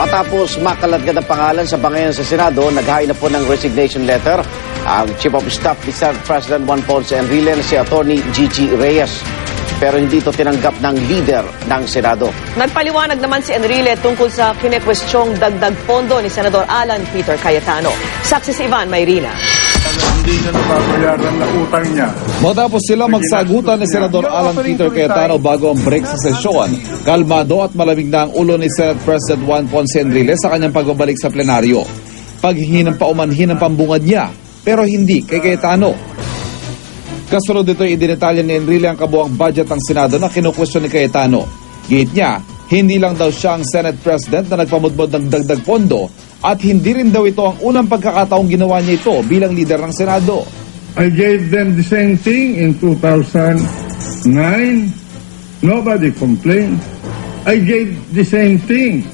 Matapos makalatgad ang pangalan sa bangayan sa Senado, naghain na po ng resignation letter ang Chief of Staff ni Senate President Juan Ponce Enrile na si Atty. Gigi Reyes. Pero hindi ito tinanggap ng leader ng Senado. Nagpaliwanag naman si Enrile tungkol sa kinekwestyong dagdag pondo ni Senador Alan Peter Cayetano. Saksi si Ivan Mayrina. Hindi niya nababayaran na utang niya. Matapos sila magsagutan ni Senador Alan Peter Cayetano bago ang break sa sesyon, kalmado at malamig na ang ulo ni Senate President Juan Ponce Enrile sa kanyang pagbabalik sa plenaryo. Paghingi ng paumanhin ng pambungad niya, pero hindi kay Cayetano. Kasunod dito idinetalya ni Enrile ang kabuang budget ng Senado na kinukwestiyon ni Cayetano. Gate niya, hindi lang daw siya ang Senate President na nagpamudmod ng dagdag pondo at hindi rin daw ito ang unang pagkakataong ginawa niya ito bilang leader ng Senado. I gave them the same thing in 2009. Nobody complained. I gave the same thing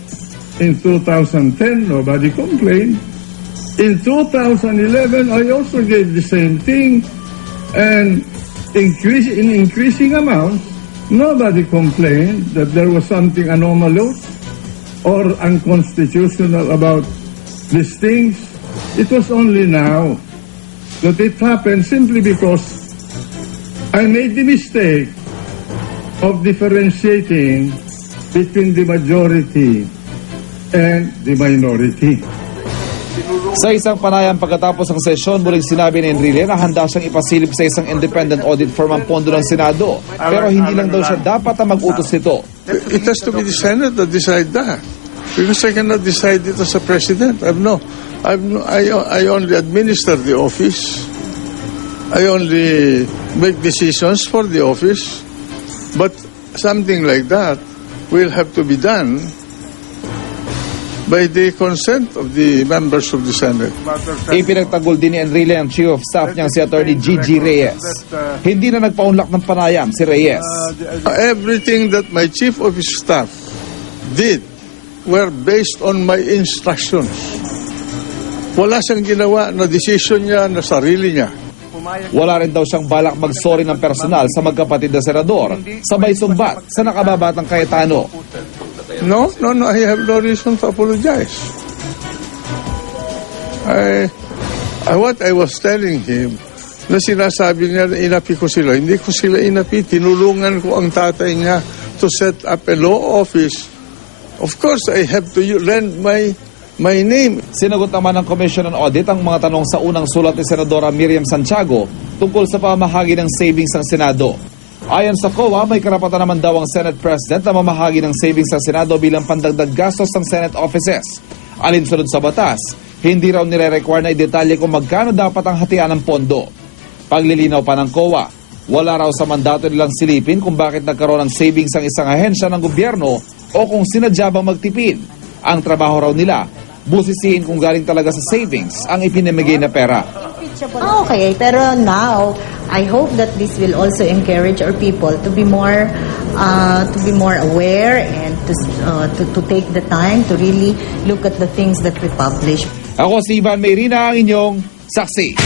in 2010. Nobody complained. In 2011, I also gave the same thing. And in increasing amounts, nobody complained that there was something anomalous or unconstitutional about these things. It was only now that it happened simply because I made the mistake of differentiating between the majority and the minority. Sa isang panayam pagkatapos ng sesyon, muling sinabi ni Enrile na handa siyang ipasilip sa isang independent audit firm ang pondo ng Senado. Pero hindi lang daw siya dapat ang mag-utos nito. It has to be the Senate that decide that. Because I cannot decide it as a president. I only administer the office. I only make decisions for the office. But something like that will have to be done by the consent of the members of the Senate. Ipinagtanggol din ni Enrile ang Chief of Staff niyang si Atty. Gigi Reyes. Hindi na nagpaunlak ng panayam si Reyes. Everything that my Chief of Staff did were based on my instructions. Wala siyang ginawa na decision niya na sarili niya. Wala rin daw siyang balak mag-sorry ng personal sa magkapatid na senador sabay sumbat sa nakababatang Cayetano. No, I have no reason to apologize. What I was telling him, na sinasabi niya na inapi ko sila, hindi ko sila inapi, tinulungan ko ang tatay niya to set up a law office. Of course, I have to lend my name. Sinagot naman ng Commission on Audit ang mga tanong sa unang sulat ni Senadora Miriam Santiago tungkol sa pamahagi ng savings ng Senado. Ayon sa COA, may karapatan naman daw ang Senate President na mamahagi ng savings sa Senado bilang pandagdag gastos ng Senate offices. Alinsunod sa batas, hindi raw nire-require na i-detalye kung magkano dapat ang hatian ng pondo. Paglilinaw pa ng COA, wala raw sa mandato nilang silipin kung bakit nagkaroon ng savings ang isang ahensya ng gobyerno o kung sinadya bang magtipid. Ang trabaho raw nila, busisiin kung galing talaga sa savings ang ipinamigay na pera. Okay, pero now I hope that this will also encourage our people to be more aware and to take the time to really look at the things that we publish. Ako si Ivan Mayrina, ang inyong saksi.